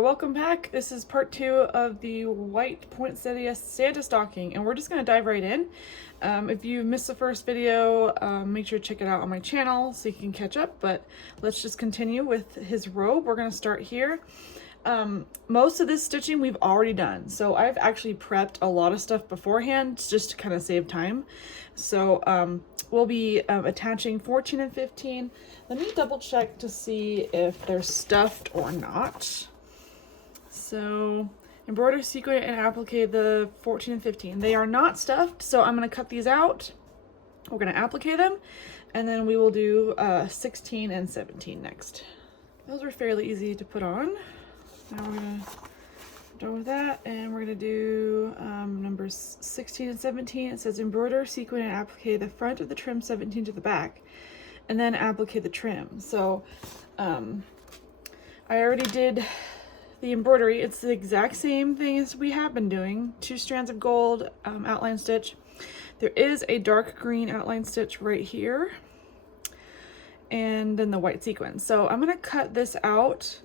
there, welcome back. This is part 2 of the white poinsettia Santa stocking, and we're just going to dive right in. If you missed the first video, make sure to check it out on my channel so you can catch up, but let's just continue with his robe. We're going to start here. Most of this stitching we've already done, so I've actually prepped a lot of stuff beforehand just to kind of save time. So we'll be attaching 14 and 15. Let me double check to see if they're stuffed or not. So embroider, sequin, and applique the 14 and 15. They are not stuffed, so I'm going to cut these out. We're going to applique them, and then we will do 16 and 17 next. Those are fairly easy to put on. Now we're going to done with that, and we're going to do numbers 16 and 17. It says embroider, sequin, and applique the front of the trim 17 to the back, and then applique the trim. So I already did the embroidery. It's the exact same thing as we have been doing. 2 strands of gold outline stitch. There is a dark green outline stitch right here, and then the white sequin. So I'm going to cut this out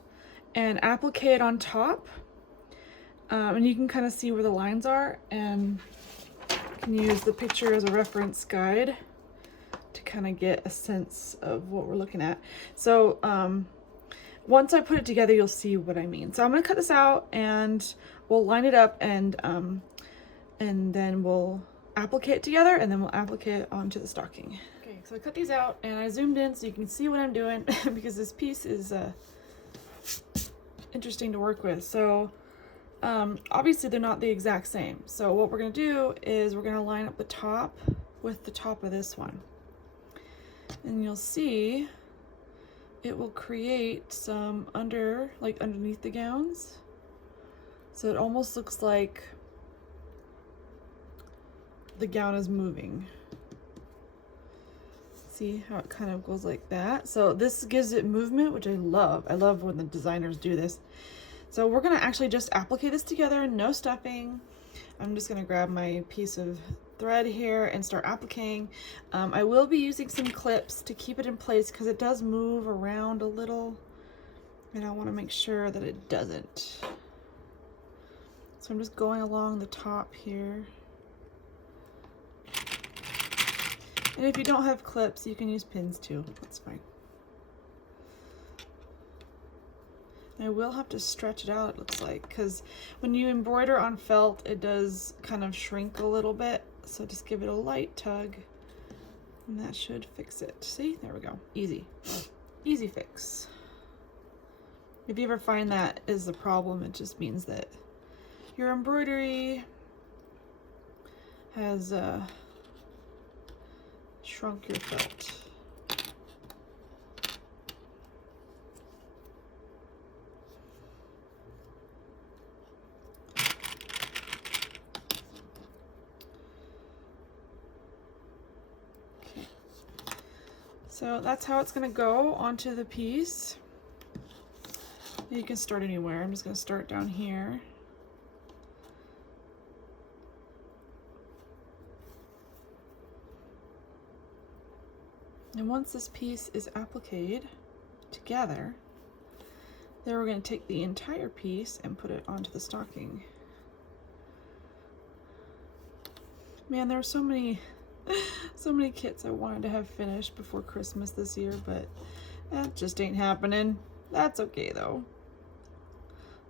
and applique it on top. And you can kind of see where the lines are, and you can use the picture as a reference guide to kind of get a sense of what we're looking at. So once I put it together, you'll see what I mean. So I'm going to cut this out, and we'll line it up, and then we'll applique it together, and then we'll applique it onto the stocking. Okay, so I cut these out, and I zoomed in so you can see what I'm doing because this piece is interesting to work with. So obviously they're not the exact same. So what we're going to do is we're going to line up the top with the top of this one. And you'll see it will create some underneath the gowns. So it almost looks like the gown is moving. See how it kind of goes like that? So this gives it movement, which I love. I love when the designers do this. So we're gonna actually just applique this together, no stuffing. I'm just gonna grab my piece of thread here and start appliquing. I will be using some clips to keep it in place because it does move around a little, and I want to make sure that it doesn't. So I'm just going along the top here. And if you don't have clips, you can use pins too. That's fine. I will have to stretch it out, it looks like, because when you embroider on felt, it does kind of shrink a little bit. So just give it a light tug, and that should fix it. See, there we go. Easy. Easy fix. If you ever find that is the problem, it just means that your embroidery has shrunk your felt. So that's how it's going to go onto the piece. You can start anywhere. I'm just going to start down here. And once this piece is appliqued together, then we're going to take the entire piece and put it onto the stocking. Man, there were so many kits I wanted to have finished before Christmas this year, but that just ain't happening. That's okay though.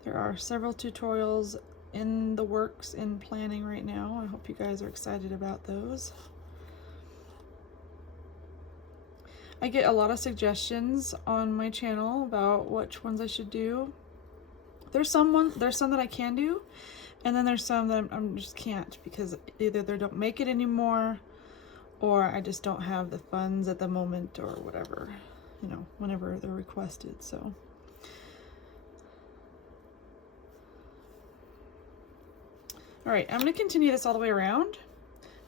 There are several tutorials in the works, in planning right now. I hope you guys are excited about those. I get a lot of suggestions on my channel about which ones I should do. There's some that I can do, and then there's some that I just can't because either they don't make it anymore, or I just don't have the funds at the moment, or whatever, you know, whenever they're requested. So all right, I'm going to continue this all the way around,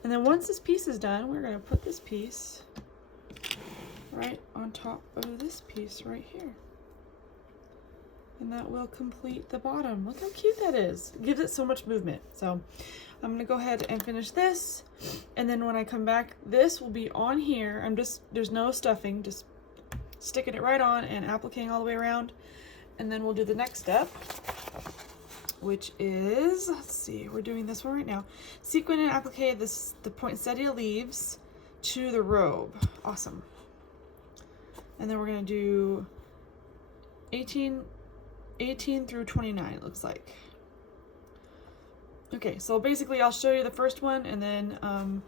and then once this piece is done, we're going to put this piece right on top of this piece right here, and that will complete the bottom. Look how cute that is. It gives it so much movement. So I'm going to go ahead and finish this, and then when I come back, this will be on here. There's no stuffing, just sticking it right on and appliquing all the way around, and then we'll do the next step, which is, let's see, we're doing this one right now. Sequin and applique the poinsettia leaves to the robe. Awesome. And then we're gonna do 18 through 29, it looks like. Okay, so basically I'll show you the first one, and then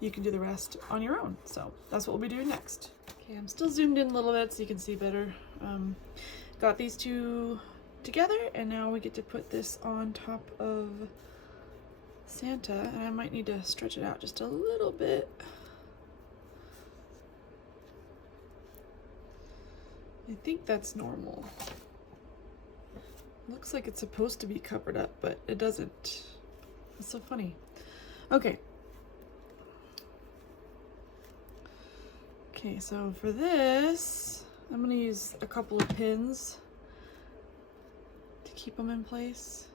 you can do the rest on your own. So that's what we'll be doing next. Okay, I'm still zoomed in a little bit so you can see better. Got these two together, and now we get to put this on top of Santa, and I might need to stretch it out just a little bit. I think that's normal. Looks like it's supposed to be covered up, but it doesn't. It's so funny. Okay. Okay, so for this, I'm gonna use a couple of pins to keep them in place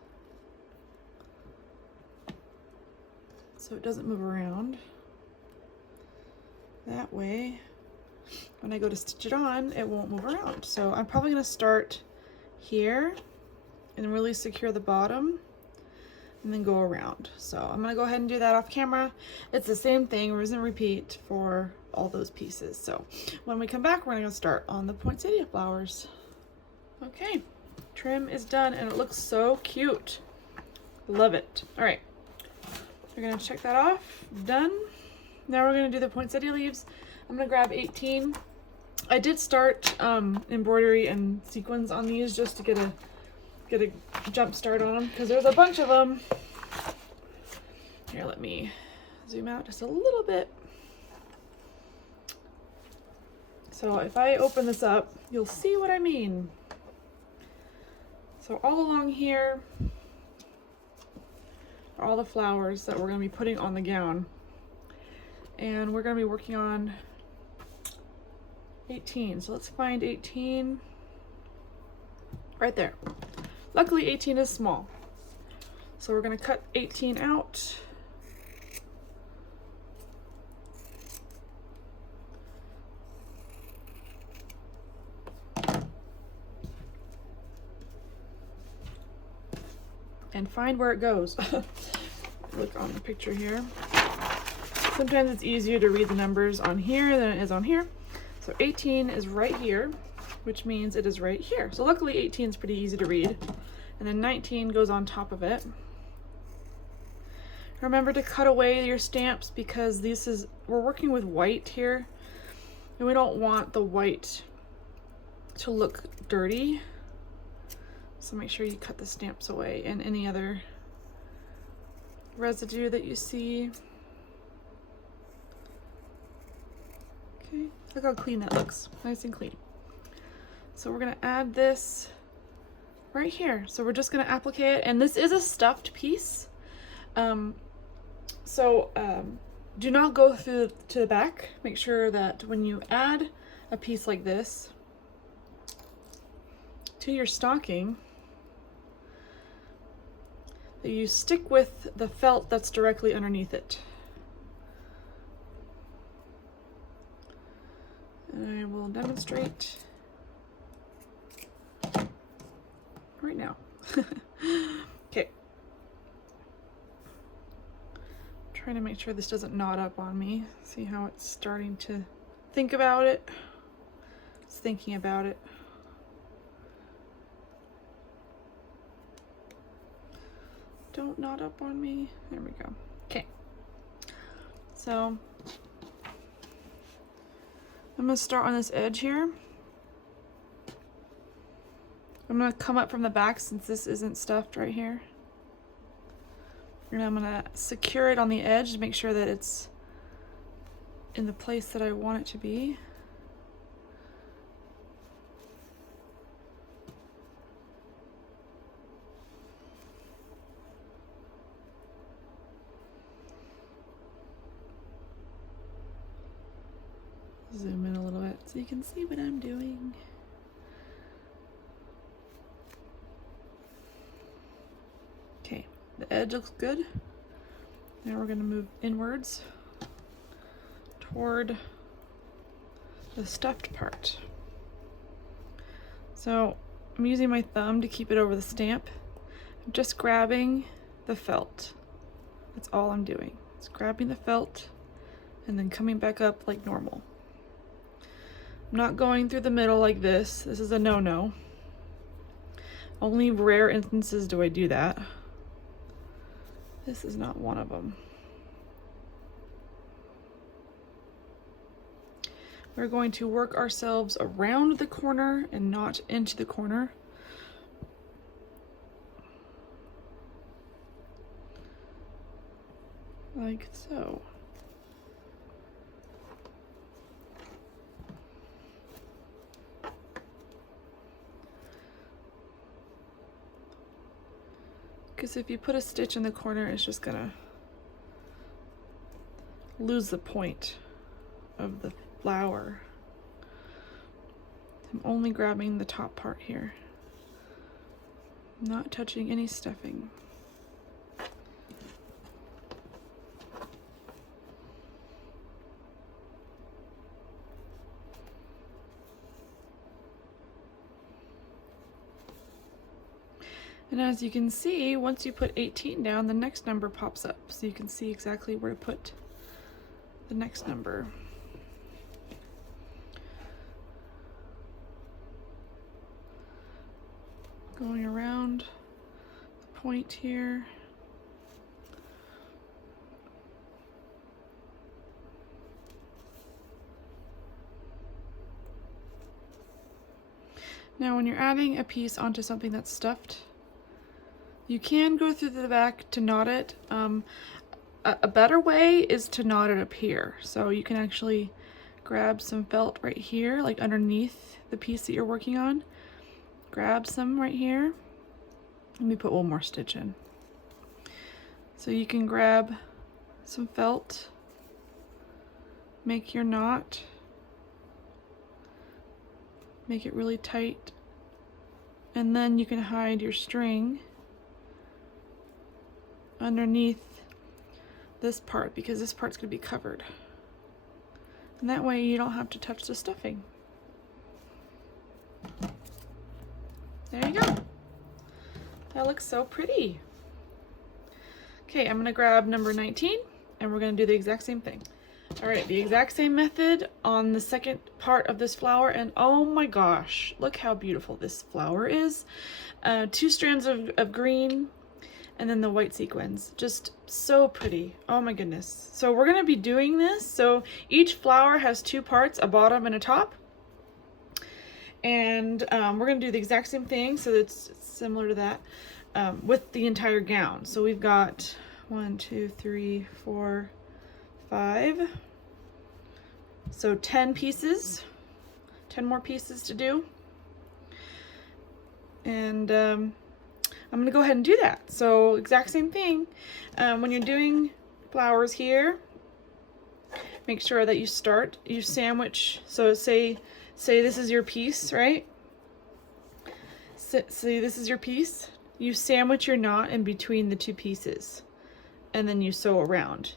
so it doesn't move around. That way, when I go to stitch it on, it won't move around. So I'm probably gonna start here and really secure the bottom and then go around. So I'm gonna go ahead and do that off camera. It's the same thing, we're just gonna repeat for all those pieces. So when we come back, we're gonna start on the poinsettia flowers. Okay, trim is done and it looks so cute. Love it. All right, we're gonna check that off, done. Now we're gonna do the poinsettia leaves. I'm gonna grab 18. I did start embroidery and sequins on these just to get a jump start on them because there's a bunch of them. Here, let me zoom out just a little bit. So if I open this up, you'll see what I mean. So all along here are all the flowers that we're going to be putting on the gown. And we're going to be working on 18. So let's find 18 right there. Luckily 18 is small. So we're going to cut 18 out. And find where it goes. Look on the picture here. Sometimes it's easier to read the numbers on here than it is on here. So 18 is right here, which means it is right here. So luckily 18 is pretty easy to read. And then 19 goes on top of it. Remember to cut away your stamps because we're working with white here. And we don't want the white to look dirty. So make sure you cut the stamps away and any other residue that you see. Okay, look how clean that looks, nice and clean. So we're gonna add this right here. So we're just gonna applique it, and this is a stuffed piece. Do not go through to the back. Make sure that when you add a piece like this to your stocking, that you stick with the felt that's directly underneath it. And I will demonstrate right now. Okay. Trying to make sure this doesn't knot up on me. See how it's starting to think about it? It's thinking about it. Don't knot up on me. There we go. Okay. So I'm gonna start on this edge here. I'm gonna come up from the back since this isn't stuffed right here. And I'm gonna secure it on the edge to make sure that it's in the place that I want it to be. Zoom in a little bit so you can see what I'm doing. Okay, the edge looks good. Now we're going to move inwards toward the stuffed part. So I'm using my thumb to keep it over the stamp. I'm just grabbing the felt. That's all I'm doing. It's grabbing the felt and then coming back up like normal. I'm not going through the middle like this. This is a no-no. Only rare instances do I do that. This is not one of them. We're going to work ourselves around the corner and not into the corner. Like so. Because if you put a stitch in the corner, it's just gonna lose the point of the flower. I'm only grabbing the top part here, not touching any stuffing. And as you can see, once you put 18 down, the next number pops up. So you can see exactly where to put the next number. Going around the point here. Now when you're adding a piece onto something that's stuffed, you can go through the back to knot it. A better way is to knot it up here. So you can actually grab some felt right here, like underneath the piece that you're working on. Grab some right here. Let me put one more stitch in. So you can grab some felt, make your knot, make it really tight, and then you can hide your string underneath this part, because this part's going to be covered. And that way you don't have to touch the stuffing. There you go. That looks so pretty. Okay, I'm going to grab number 19 and we're going to do the exact same thing. All right, the exact same method on the second part of this flower, and oh my gosh, look how beautiful this flower is. 2 strands of green, and then the white sequins. Just so pretty. Oh my goodness. So we're gonna be doing this. So each flower has 2 parts, a bottom and a top. And we're gonna do the exact same thing, so it's similar to that, with the entire gown. So we've got 1, 2, 3, 4, 5. So 10 pieces, 10 more pieces to do. And I'm gonna go ahead and do that. So exact same thing. When you're doing flowers here, make sure that you sandwich. So say this is your piece, right? Say this is your piece. You sandwich your knot in between the 2 pieces, and then you sew around.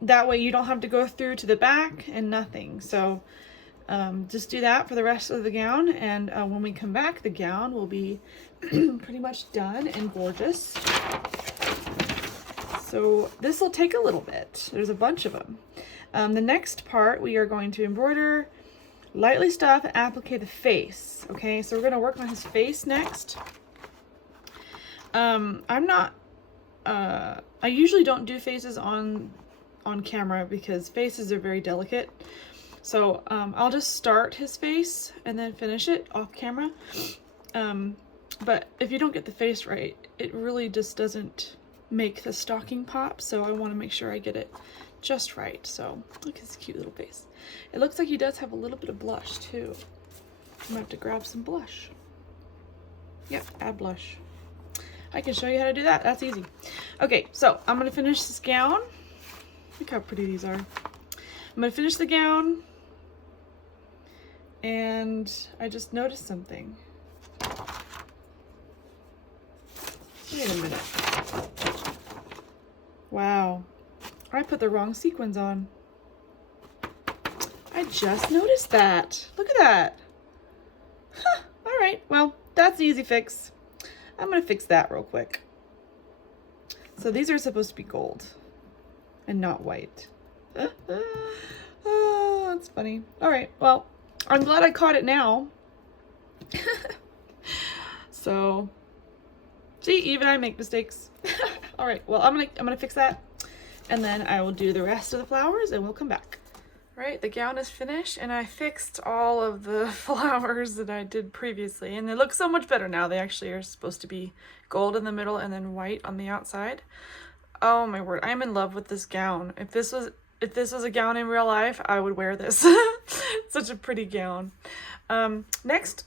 That way you don't have to go through to the back and nothing. So just do that for the rest of the gown, and when we come back, the gown will be pretty much done and gorgeous. So this will take a little bit. There's a bunch of them. The next part, we are going to embroider, lightly stuff, and applique the face. Okay, so we're going to work on his face next. I usually don't do faces on camera because faces are very delicate. So I'll just start his face and then finish it off camera. But if you don't get the face right, it really just doesn't make the stocking pop. So I want to make sure I get it just right. So look at his cute little face. It looks like he does have a little bit of blush too. I'm gonna have to grab some blush. Yep, add blush. I can show you how to do that. That's easy. Okay, so I'm gonna finish this gown. Look how pretty these are. I'm gonna finish the gown, and I just noticed something. Wait a minute. Wow, I put the wrong sequins on. I just noticed that. Look at that. Huh, I All right, well, that's the easy fix. I'm gonna fix that real quick. So these are supposed to be gold and not white. Oh, that's funny. All right, well, I'm glad I caught it now. So, see, even I make mistakes. All right, well, I'm gonna fix that, and then I will do the rest of the flowers, and we'll come back. All right, the gown is finished, and I fixed all of the flowers that I did previously, and they look so much better now. They actually are supposed to be gold in the middle and then white on the outside. Oh my word, I'm in love with this gown. If this was a gown in real life, I would wear this. Such a pretty gown. Next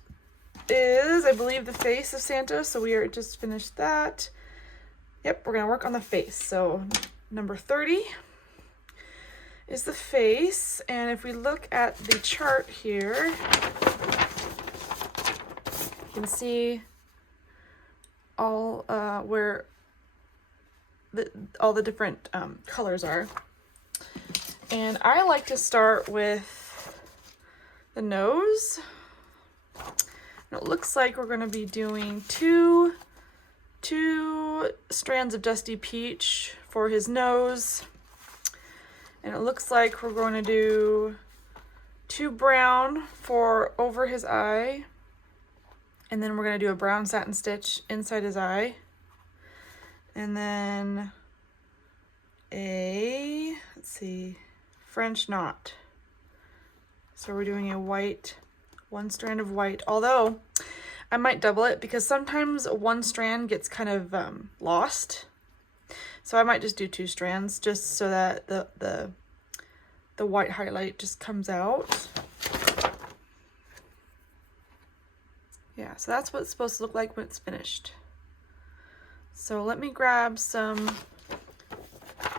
is, I believe, the face of Santa. So we are just finished that. Yep, we're gonna work on the face. So number 30 is the face. And if we look at the chart here, you can see all where all the different colors are. And I like to start with the nose. And it looks like we're going to be doing two strands of Dusty Peach for his nose. And it looks like we're going to do 2 brown for over his eye. And then we're going to do a brown satin stitch inside his eye. And then a, let's see, French knot. So we're doing a white, 1 strand of white, although I might double it because sometimes 1 strand gets kind of lost. So I might just do 2 strands just so that the white highlight just comes out. Yeah, so that's what it's supposed to look like when it's finished. So let me grab some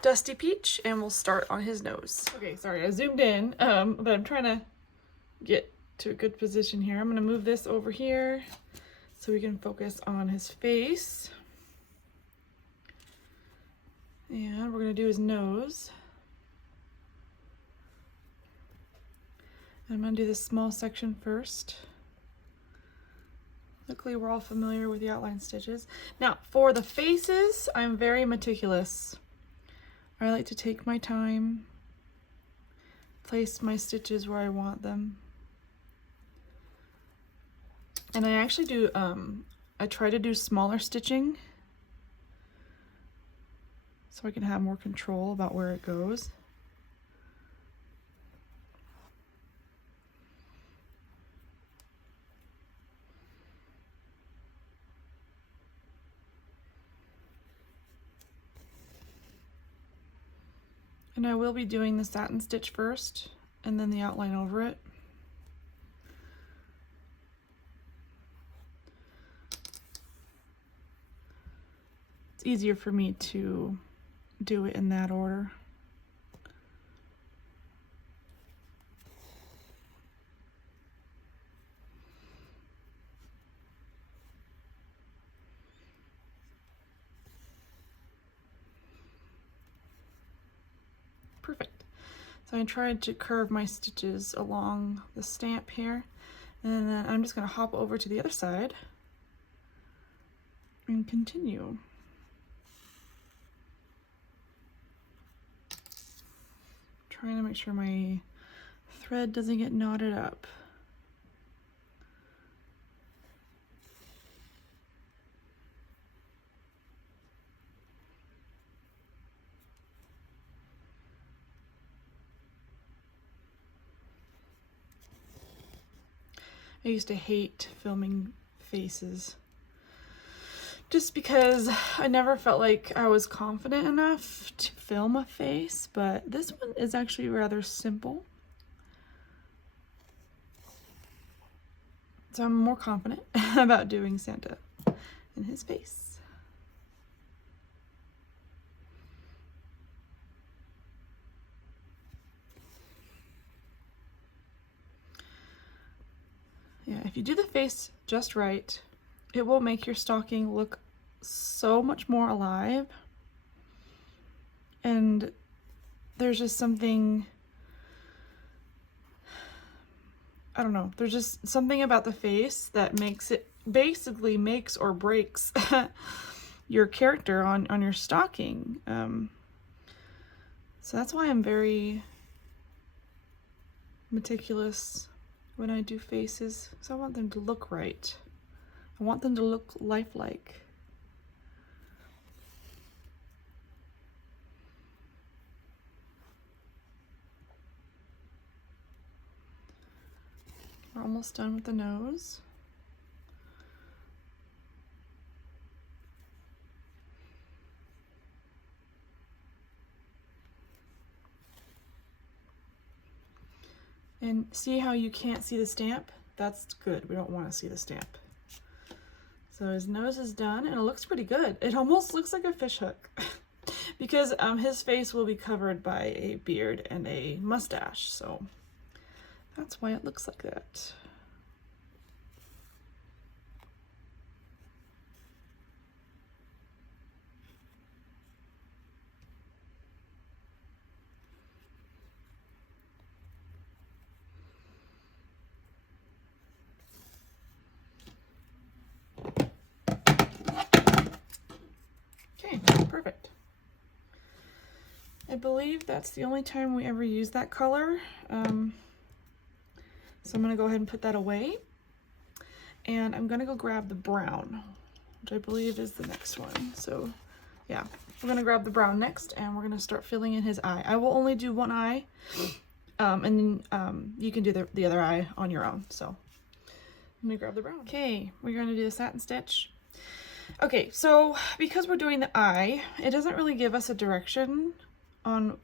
Dusty Peach and we'll start on his nose. Okay, sorry, I zoomed in, but I'm trying to get to a good position here. I'm gonna move this over here so we can focus on his face. And we're gonna do his nose. I'm gonna do this small section first. Luckily, we're all familiar with the outline stitches. Now, for the faces, I'm very meticulous. I like to take my time, place my stitches where I want them. And I actually do, I try to do smaller stitching so I can have more control about where it goes. And I will be doing the satin stitch first and then the outline over it. It's easier for me to do it in that order. Perfect. So I tried to curve my stitches along the stamp here, and then I'm just going to hop over to the other side and continue. Trying to make sure my thread doesn't get knotted up. I used to hate filming faces just because I never felt like I was confident enough to film a face, but this one is actually rather simple. So I'm more confident about doing Santa and his face. Yeah, if you do the face just right, it will make your stocking look so much more alive. And there's just something I don't know, there's just something about the face that makes it, basically makes or breaks your character on your stocking. So that's why I'm very meticulous when I do faces, because I want them to look right. I want them to look lifelike. We're almost done with the nose. And see how you can't see the stamp? That's good. We don't want to see the stamp. So his nose is done, and it looks pretty good. It almost looks like a fish hook because his face will be covered by a beard and a mustache. So that's why it looks like that. Okay, perfect. I believe that's the only time we ever use that color. So I'm gonna go ahead and put that away. And I'm gonna go grab the brown, which I believe is the next one. So yeah, we're gonna grab the brown next, and we're gonna start filling in his eye. I will only do one eye, and then you can do the other eye on your own. So I'm gonna grab the brown. Okay, we're gonna do the satin stitch. Okay, so because we're doing the eye, it doesn't really give us a direction on,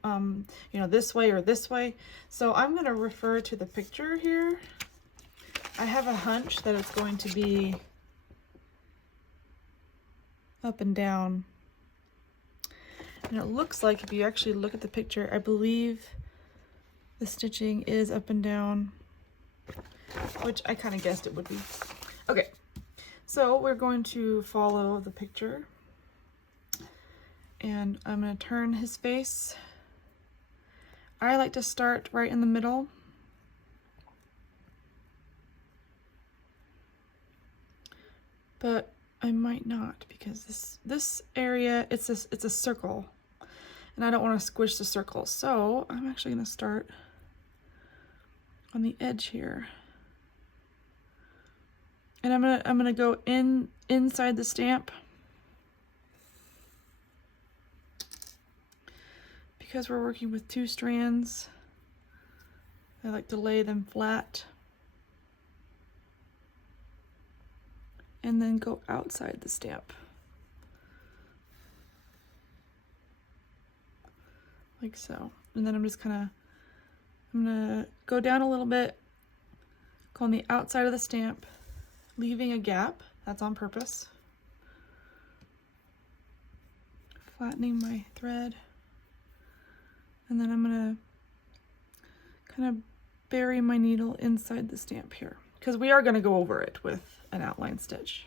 you know, this way or this way. So I'm going to refer to the picture here. I have a hunch that it's going to be up and down. And it looks like, if you actually look at the picture, I believe the stitching is up and down, which I kind of guessed it would be. Okay. So we're going to follow the picture, and I'm going to turn his face. I like to start right in the middle. But I might not, because this area, it's a circle, and I don't want to squish the circle. So I'm actually going to start on the edge here. And I'm gonna go inside the stamp, because we're working with 2 strands. I like to lay them flat and then go outside the stamp, like so. And then I'm gonna go down a little bit, go on the outside of the stamp, leaving a gap. That's on purpose. Flattening my thread. And then I'm gonna kind of bury my needle inside the stamp here, because we are gonna go over it with an outline stitch.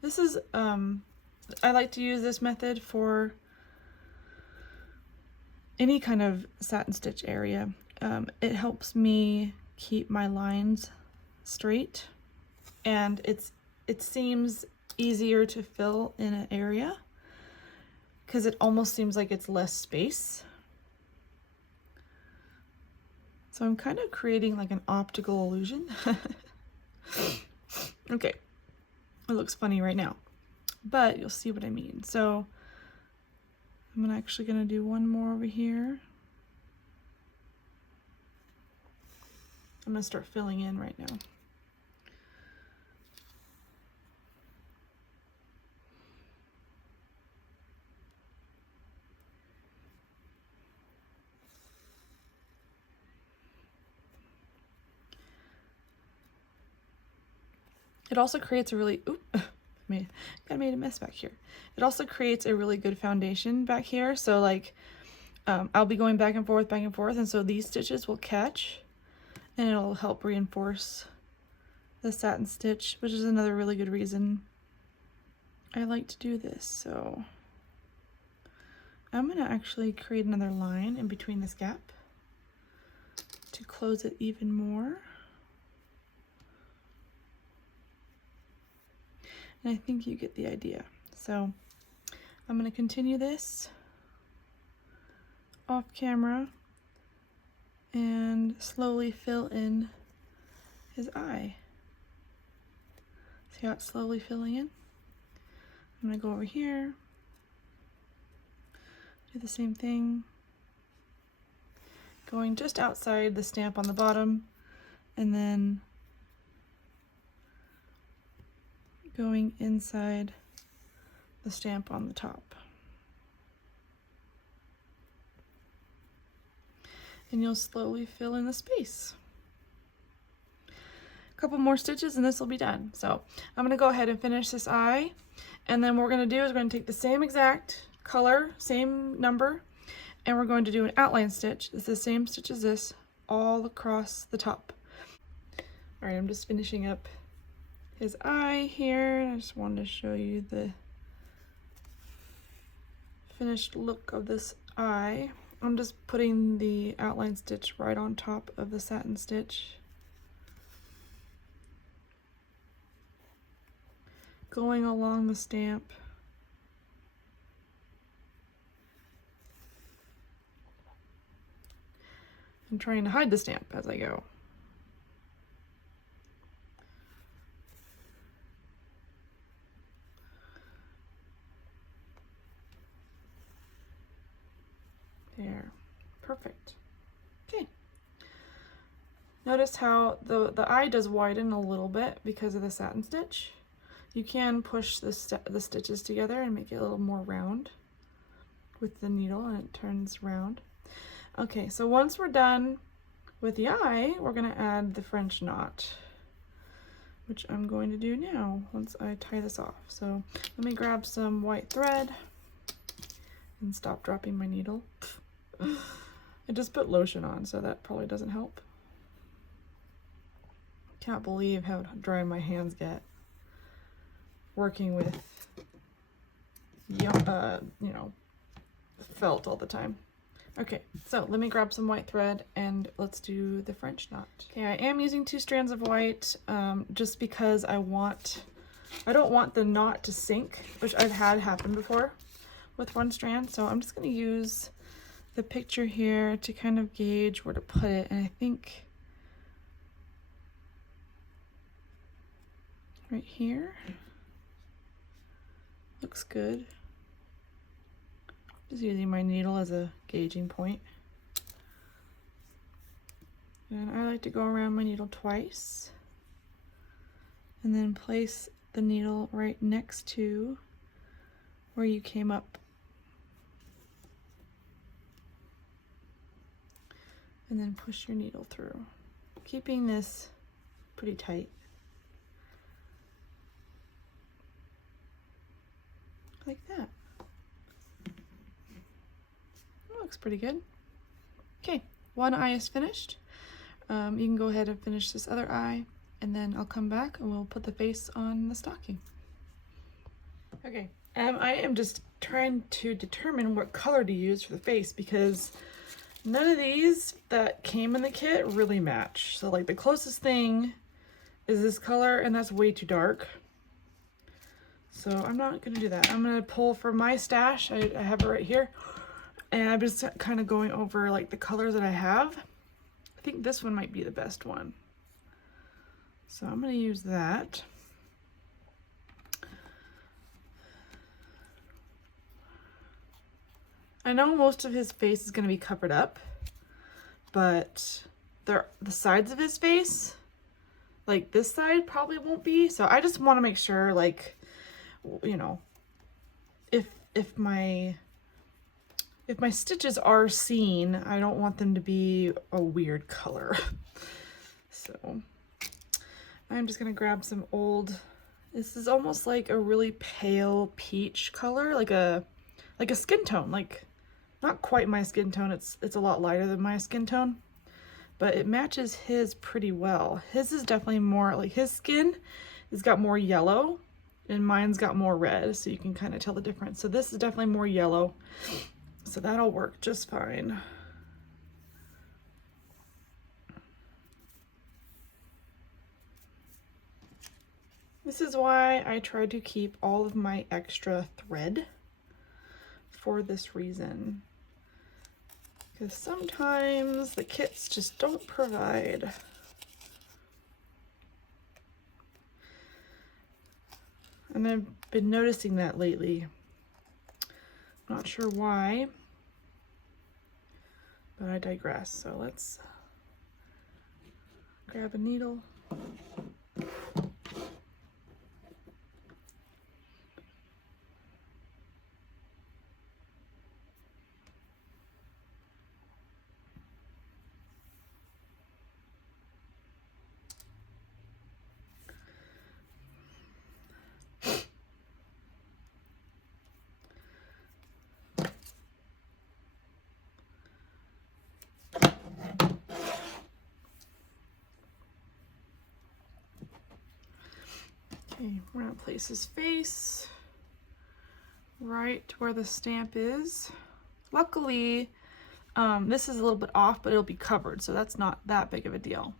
This is, I like to use this method for any kind of satin stitch area. It helps me keep my lines straight, and it seems easier to fill in an area because it almost seems like it's less space. So I'm kind of creating like an optical illusion. Okay, it looks funny right now, but you'll see what I mean. So I'm actually going to do one more over here. I'm going to start filling in right now. It also creates a really, made a mess back here. It also creates a really good foundation back here. So like, I'll be going back and forth, and so these stitches will catch, and it'll help reinforce the satin stitch, which is another really good reason I like to do this. So I'm gonna actually create another line in between this gap to close it even more. And I think you get the idea. So I'm gonna continue this off camera and slowly fill in his eye. See how it's slowly filling in? I'm gonna go over here, do the same thing, going just outside the stamp on the bottom, and then going inside the stamp on the top. And you'll slowly fill in the space. A couple more stitches and this will be done. So I'm gonna go ahead and finish this eye, and then what we're gonna do is we're gonna take the same exact color, same number, and we're going to do an outline stitch. It's the same stitch as this, all across the top. All right, I'm just finishing up his eye here. I just wanted to show you the finished look of this eye. I'm just putting the outline stitch right on top of the satin stitch. Going along the stamp. I'm trying to hide the stamp as I go. There, perfect. Okay. Notice how the eye does widen a little bit because of the satin stitch. You can push the stitches together and make it a little more round with the needle, and it turns round. Okay, so once we're done with the eye, we're gonna add the French knot, which I'm going to do now once I tie this off. So let me grab some white thread and stop dropping my needle. I just put lotion on, so that probably doesn't help. Can't believe how dry my hands get working with, you know, felt all the time. Okay, so let me grab some white thread and let's do the French knot. Okay, I am using 2 strands of white just because I don't want the knot to sink, which I've had happen before with 1 strand. So I'm just gonna use the picture here to kind of gauge where to put it, and I think right here looks good. Just using my needle as a gauging point. And I like to go around my needle twice and then place the needle right next to where you came up. And then push your needle through, keeping this pretty tight. Like that. That looks pretty good. Okay, 1 eye is finished. You can go ahead and finish this other eye, and then I'll come back and we'll put the face on the stocking. Okay, I am just trying to determine what color to use for the face because none of these that came in the kit really match. So like the closest thing is this color, and that's way too dark. So I'm not gonna do that. I'm gonna pull from my stash. I have it right here. And I'm just kind of going over like the colors that I have. I think this one might be the best one. So I'm gonna use that. I know most of his face is gonna be covered up, but the sides of his face, like this side probably won't be. So I just wanna make sure, like, you know, if my stitches are seen, I don't want them to be a weird color. So I'm just gonna grab some old, this is almost like a really pale peach color, like a skin tone, like not quite my skin tone. It's a lot lighter than my skin tone, but it matches his pretty well. His is definitely more like, his skin has got more yellow and mine's got more red, so you can kind of tell the difference. So this is definitely more yellow. So that'll work just fine. This is why I try to keep all of my extra thread for this reason. Because sometimes the kits just don't provide. And I've been noticing that lately. Not sure why, but I digress. So let's grab a needle. Okay, we're gonna place his face right where the stamp is. Luckily, this is a little bit off, but it'll be covered, so that's not that big of a deal.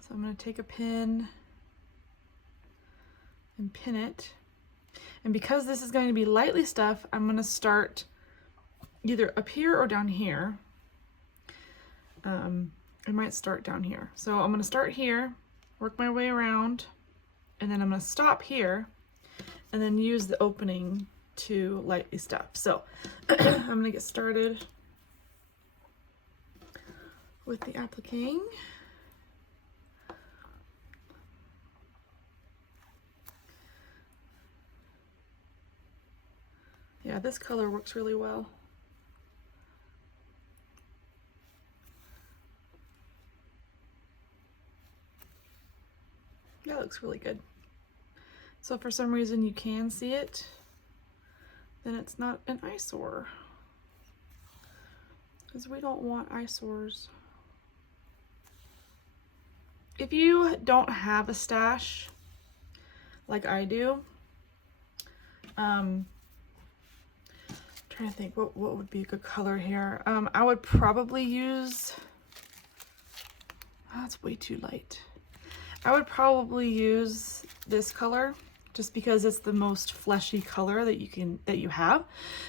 So I'm gonna take a pin and pin it. And because this is going to be lightly stuffed, I'm gonna start either up here or down here. I might start down here. So I'm gonna start here, work my way around, and then I'm gonna stop here and then use the opening to lightly stuff. So I'm gonna get started with the appliquing. Yeah, this color works really well. That looks really good. So if for some reason you can see it, then it's not an eyesore, because we don't want eyesores. If you don't have a stash like I do, trying to think what would be a good color here. I would probably use, oh, that's way too light. I would probably use this color just because it's the most fleshy color that you have.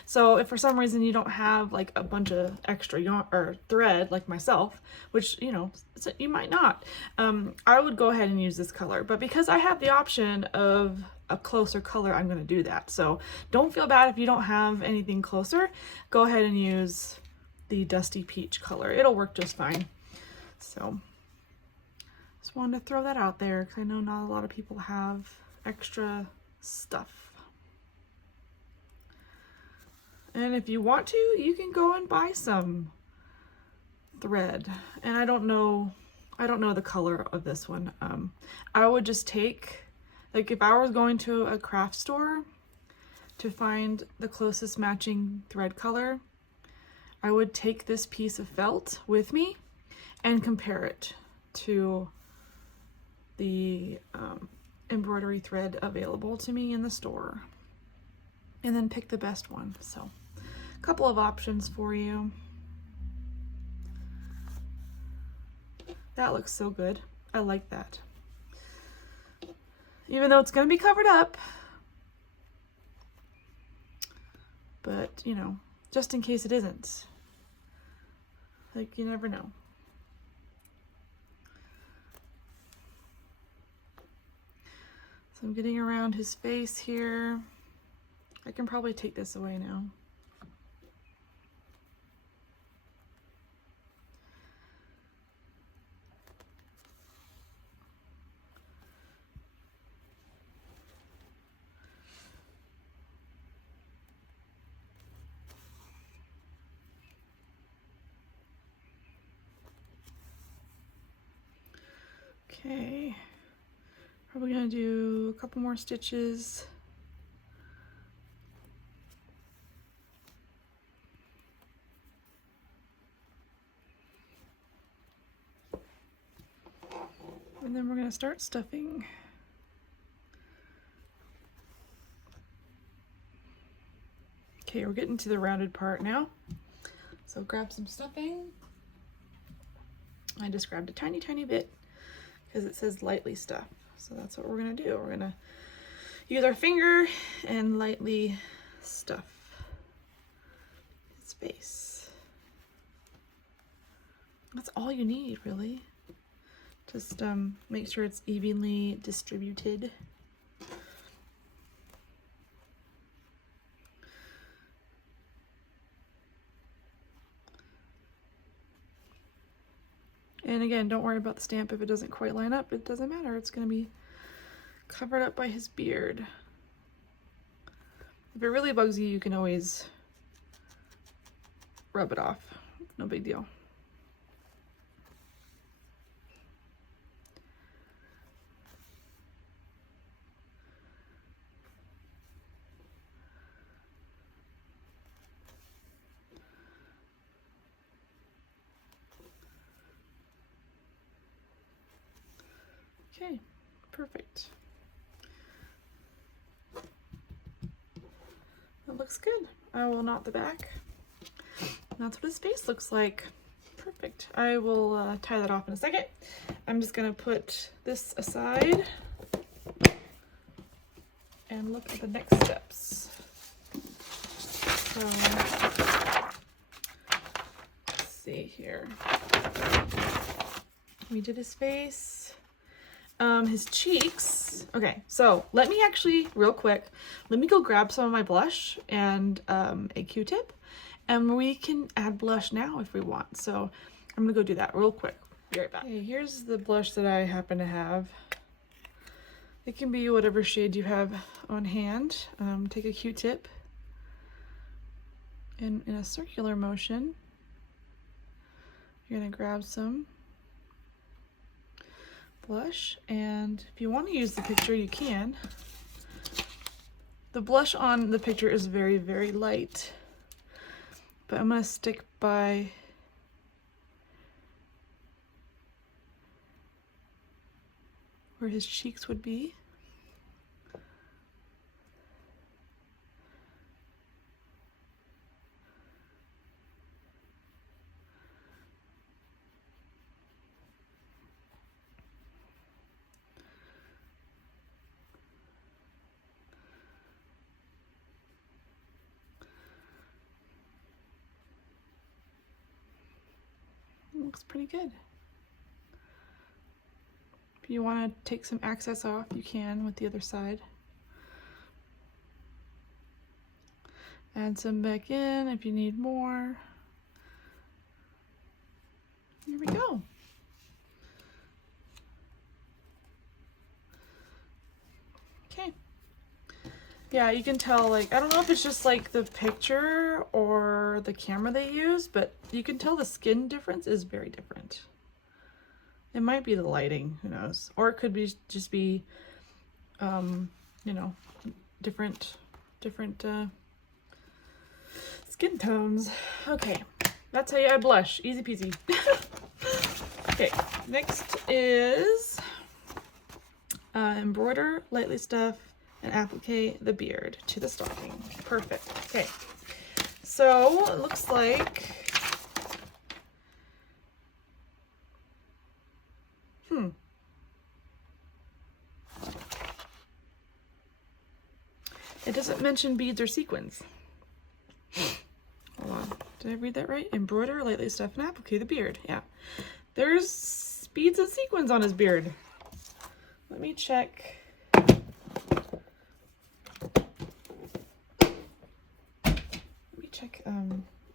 So if for some reason you don't have like a bunch of extra yarn or thread like myself, which you know you might not, I would go ahead and use this color. But because I have the option of a closer color, I'm going to do that. So don't feel bad if you don't have anything closer. Go ahead and use the dusty peach color. It'll work just fine. So just wanted to throw that out there because I know not a lot of people have extra stuff. And if you want to, you can go and buy some thread. And I don't know the color of this one. I would just take, like if I was going to a craft store to find the closest matching thread color, I would take this piece of felt with me and compare it to the embroidery thread available to me in the store, and then pick the best one. So a couple of options for you. That looks so good. I like that. Even though it's going to be covered up, but you know, just in case it isn't. Like, you never know. So I'm getting around his face here. I can probably take this away now. Okay. Probably gonna do a couple more stitches. And then we're gonna start stuffing. Okay, we're getting to the rounded part now. So grab some stuffing. I just grabbed a tiny, tiny bit because it says lightly stuff. So that's what we're gonna do. We're gonna use our finger and lightly stuff its base. That's all you need, really. Just make sure it's evenly distributed. And again, don't worry about the stamp if it doesn't quite line up. It doesn't matter. It's going to be covered up by his beard. If it really bugs you, you can always rub it off. No big deal. Okay, perfect. That looks good. I will knot the back. That's what his face looks like. Perfect. I will tie that off in a second. I'm just gonna put this aside and look at the next steps. So, let's see here. We did his face. His cheeks. Okay, so let me actually, real quick, let me go grab some of my blush and a Q-tip, and we can add blush now if we want. So I'm gonna go do that real quick. Be right back. Okay, here's the blush that I happen to have. It can be whatever shade you have on hand. Take a Q-tip and in a circular motion, you're gonna grab some blush, and if you want to use the picture, you can. The blush on the picture is very, very light, but I'm going to stick by where his cheeks would be. Looks pretty good. If you want to take some excess off, you can with the other side. Add some back in if you need more. Here we go. Okay. Yeah, you can tell, like, I don't know if it's just like the picture or the camera they use, but you can tell the skin difference is very different. It might be the lighting, who knows? Or it could be just be, you know, different skin tones. Okay, that's how you add blush. Easy peasy. Okay, next is embroider, lightly stuff, and applique the beard to the stocking. Perfect. Okay, so it looks like it doesn't mention beads or sequins. Hold on, did I read that right? Embroider, lightly stuff, and applique the beard. Yeah, there's beads and sequins on his beard. Let me check. Check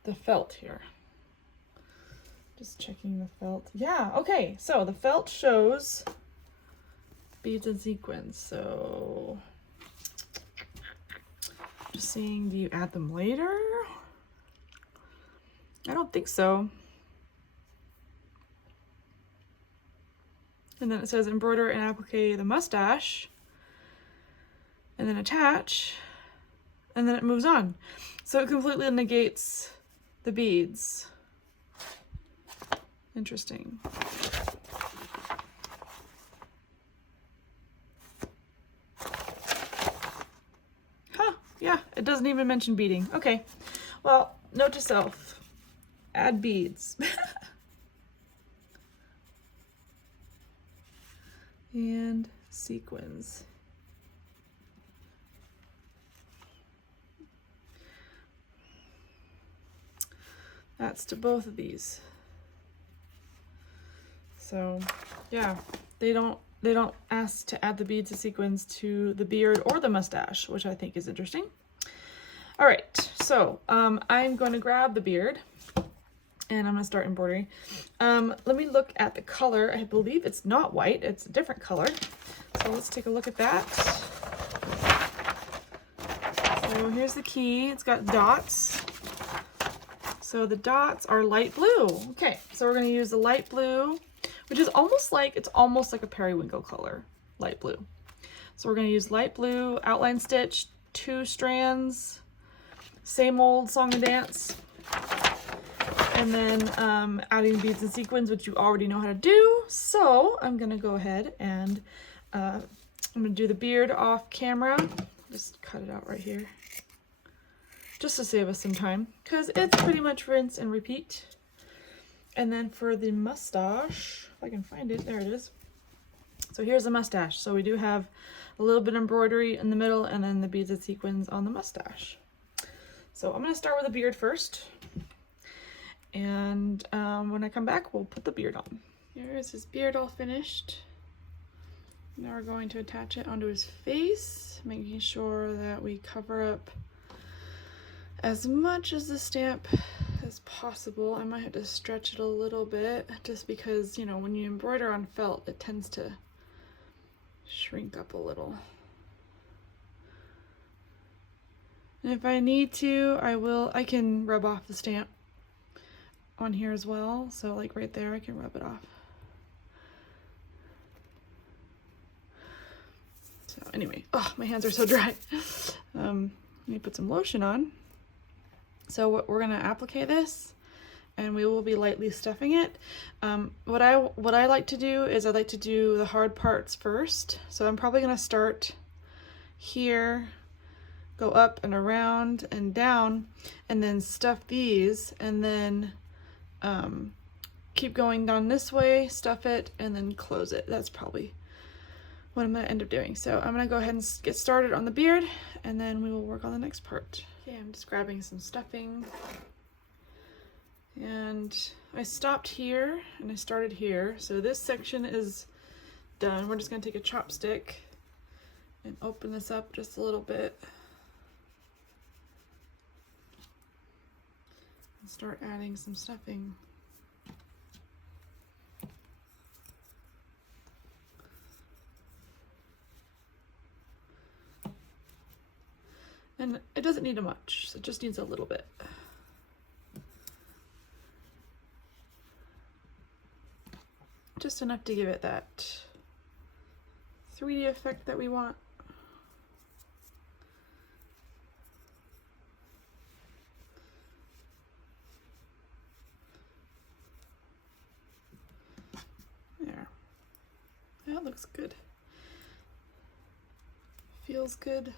the felt here. Just checking the felt. Yeah, okay, so the felt shows beads and sequins. So just seeing, do you add them later? I don't think so. And then it says embroider and applique the mustache, and then attach, and then it moves on. So it completely negates the beads. Interesting. Huh, yeah, it doesn't even mention beading. Okay, well, note to self, add beads. And sequins. That's to both of these. So yeah, they don't ask to add the beads of sequins to the beard or the mustache, which I think is interesting. All right, so I'm going to grab the beard and I'm going to start embroidering. Let me look at the color. I believe it's not white, it's a different color. So let's take a look at that. So here's the key. It's got dots. So the dots are light blue. Okay, so we're going to use the light blue, which is almost like a periwinkle color, light blue. So we're going to use light blue, outline stitch, 2 strands, same old song and dance, and then adding beads and sequins, which you already know how to do. So I'm going to go ahead and I'm going to do the beard off camera. Just cut it out right here, just to save us some time, because it's pretty much rinse and repeat. And then for the mustache, if I can find it, there it is. So here's the mustache. So we do have a little bit of embroidery in the middle and then the beads and sequins on the mustache. So I'm going to start with the beard first. And when I come back, we'll put the beard on. Here's his beard all finished. Now we're going to attach it onto his face, making sure that we cover up as much as the stamp as possible. I might have to stretch it a little bit just because, you know, when you embroider on felt, it tends to shrink up a little. And if I need to, I can rub off the stamp on here as well. So like right there, I can rub it off. So anyway, oh, my hands are so dry. Let me put some lotion on. So we're gonna applique this, and we will be lightly stuffing it. What I like to do is I like to do the hard parts first. So I'm probably gonna start here, go up and around and down, and then stuff these, and then keep going down this way, stuff it, and then close it. That's probably what I'm gonna end up doing. So I'm gonna go ahead and get started on the beard, and then we will work on the next part. Okay, I'm just grabbing some stuffing, and I stopped here and I started here. So this section is done. We're just gonna take a chopstick and open this up just a little bit and start adding some stuffing. And it doesn't need much, it just needs a little bit. Just enough to give it that 3D effect that we want. There. That looks good. Feels good.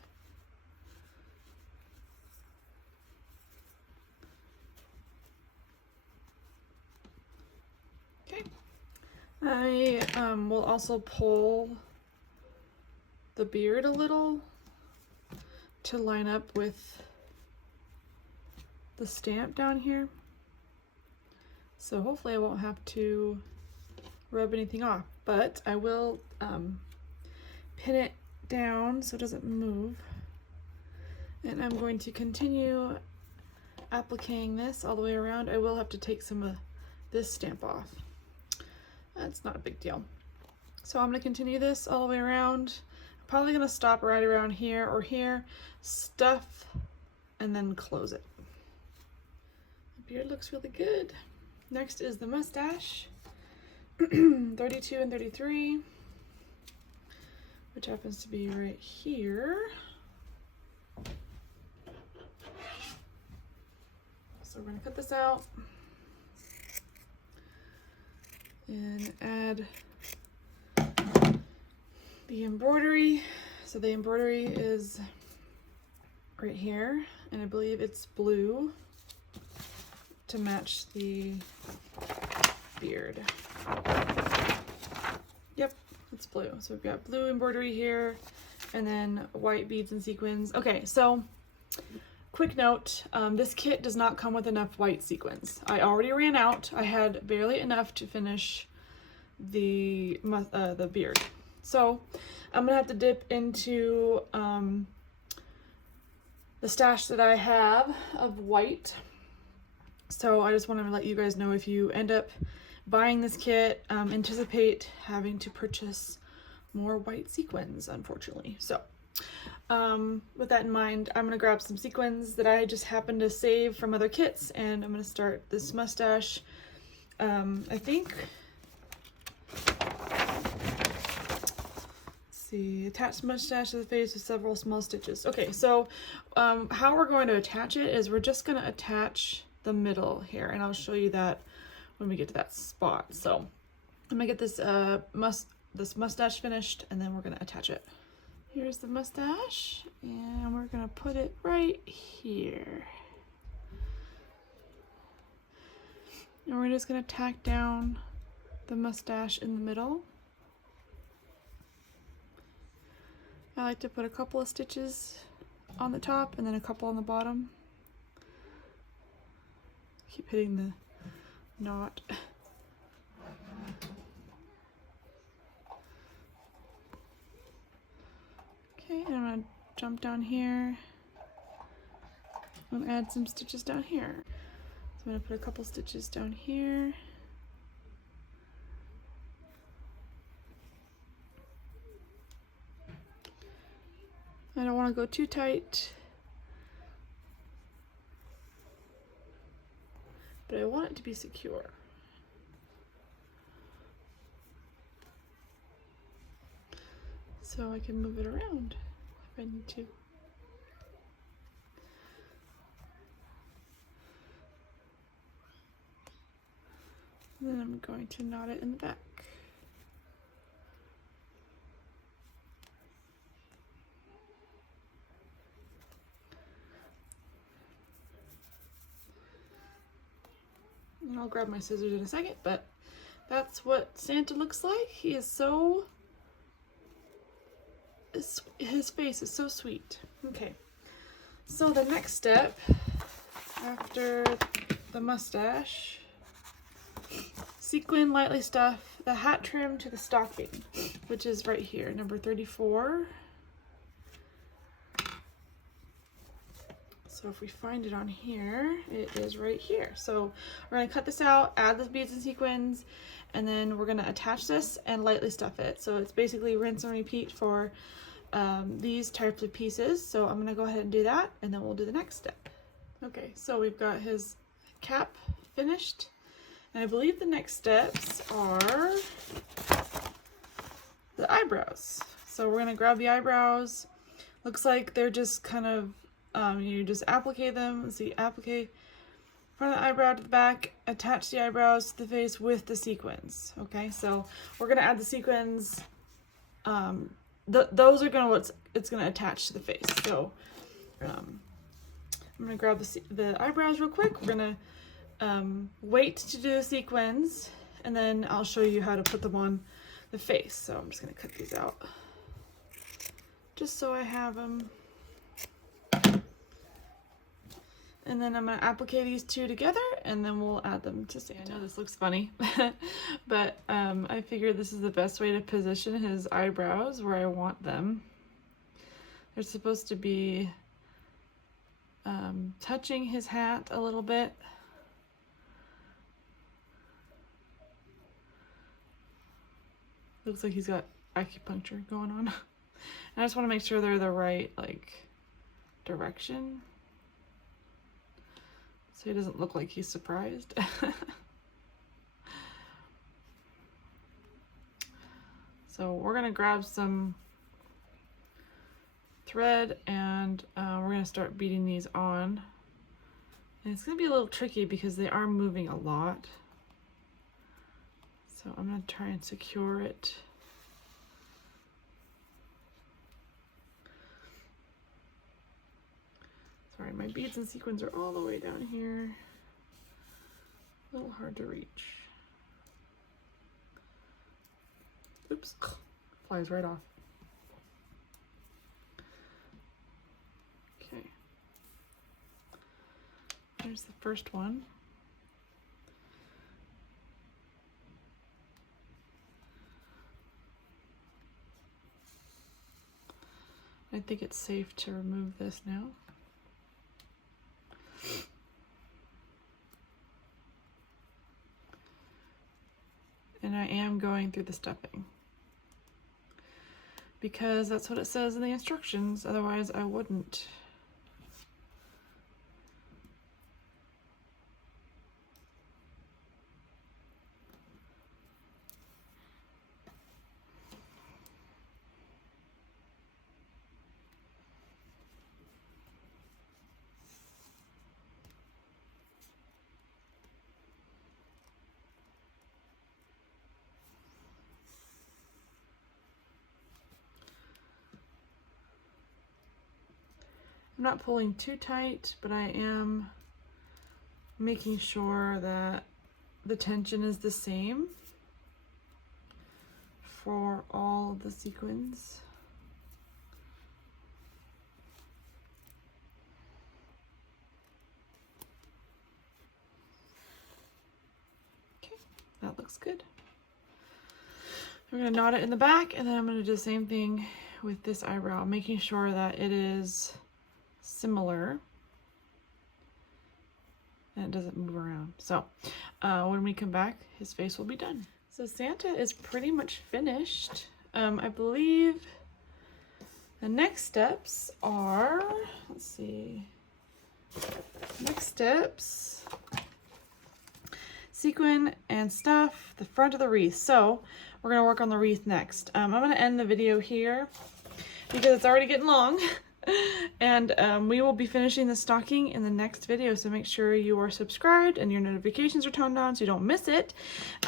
I will also pull the beard a little to line up with the stamp down here. So hopefully I won't have to rub anything off, but I will pin it down so it doesn't move. And I'm going to continue appliquing this all the way around. I will have to take some of this stamp off. That's not a big deal. So I'm going to continue this all the way around. I'm probably going to stop right around here or here, stuff, and then close it. The beard looks really good. Next is the mustache, 32 and 33, which happens to be right here. So we're going to cut this out and add the embroidery. So the embroidery is right here, and I believe it's blue to match the beard. Yep, it's blue. So we've got blue embroidery here, and then white beads and sequins. Okay, so quick note, this kit does not come with enough white sequins. I already ran out. I had barely enough to finish the beard. So I'm gonna have to dip into the stash that I have of white. So I just want to let you guys know, if you end up buying this kit, anticipate having to purchase more white sequins, unfortunately. So with that in mind, I'm gonna grab some sequins that I just happened to save from other kits, and I'm gonna start this mustache. I think, attach mustache to the face with several small stitches. Okay, so how we're going to attach it is we're just going to attach the middle here, and I'll show you that when we get to that spot. So I'm gonna get this mustache finished, and then we're gonna attach it. Here's the mustache, and we're gonna put it right here, and we're just gonna tack down the mustache in the middle. I like to put a couple of stitches on the top and then a couple on the bottom. Keep hitting the knot. Okay, and I'm gonna jump down here. I'm gonna add some stitches down here. So I'm gonna put a couple stitches down here. I don't want to go too tight, but I want it to be secure. So I can move it around if I need to. And then I'm going to knot it in the back. And I'll grab my scissors in a second, but that's what Santa looks like. He is so, his face is so sweet. Okay, so the next step after the mustache, sequin, lightly stuff the hat trim to the stocking, which is right here, number 34. So if we find it on here, it is right here. So we're gonna cut this out, add the beads and sequins, and then we're gonna attach this and lightly stuff it. So it's basically rinse and repeat for these types of pieces. So I'm gonna go ahead and do that, and then we'll do the next step. Okay, so we've got his cap finished, and I believe the next steps are the eyebrows. So we're gonna grab the eyebrows. Looks like they're just kind of you just applique them. Let's see, applique front of the eyebrow to the back, attach the eyebrows to the face with the sequins. Okay, so we're gonna add the sequins. Those are gonna it's gonna attach to the face. So I'm gonna grab the eyebrows real quick. We're gonna wait to do the sequins, and then I'll show you how to put them on the face. So I'm just gonna cut these out just so I have them. And then I'm going to applique these two together, and then we'll add them to Santa. I know this looks funny, but I figured this is the best way to position his eyebrows where I want them. They're supposed to be touching his hat a little bit. Looks like he's got acupuncture going on. And I just want to make sure they're the right, like, direction, so he doesn't look like he's surprised. So we're gonna grab some thread, and we're gonna start beading these on. And it's gonna be a little tricky because they are moving a lot. So I'm gonna try and secure it. Sorry, my beads and sequins are all the way down here. A little hard to reach. Oops, flies right off. Okay. There's the first one. I think it's safe to remove this now. And I am going through the stuffing because that's what it says in the instructions, otherwise I wouldn't. I'm not pulling too tight, but I am making sure that the tension is the same for all of the sequins. Okay, that looks good. I'm going to knot it in the back, and then I'm going to do the same thing with this eyebrow, making sure that it is similar and it doesn't move around. So when we come back, his face will be done. So Santa is pretty much finished. I believe the next steps are, let's see, next steps, sequin and stuff the front of the wreath. So we're gonna work on the wreath next. I'm gonna end the video here because it's already getting long. And we will be finishing the stocking in the next video, so make sure you are subscribed and your notifications are turned on so you don't miss it.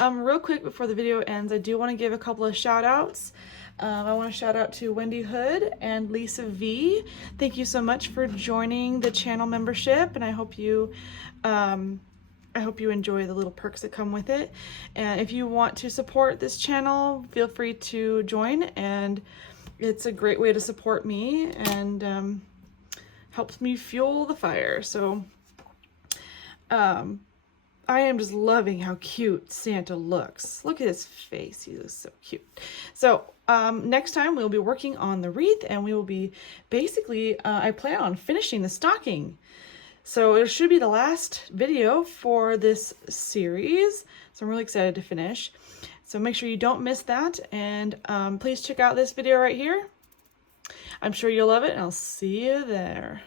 Real quick before the video ends, I do want to give a couple of shout outs. I want to shout out to Wendy Hood and Lisa V. Thank you so much for joining the channel membership, and I hope you enjoy the little perks that come with it. And if you want to support this channel, feel free to join, and it's a great way to support me and helps me fuel the fire. So I am just loving how cute Santa looks. Look at his face. He looks so cute. So next time we'll be working on the wreath, and we will be basically, I plan on finishing the stocking. So it should be the last video for this series. So I'm really excited to finish. So make sure you don't miss that, and please check out this video right here. I'm sure you'll love it, and I'll see you there.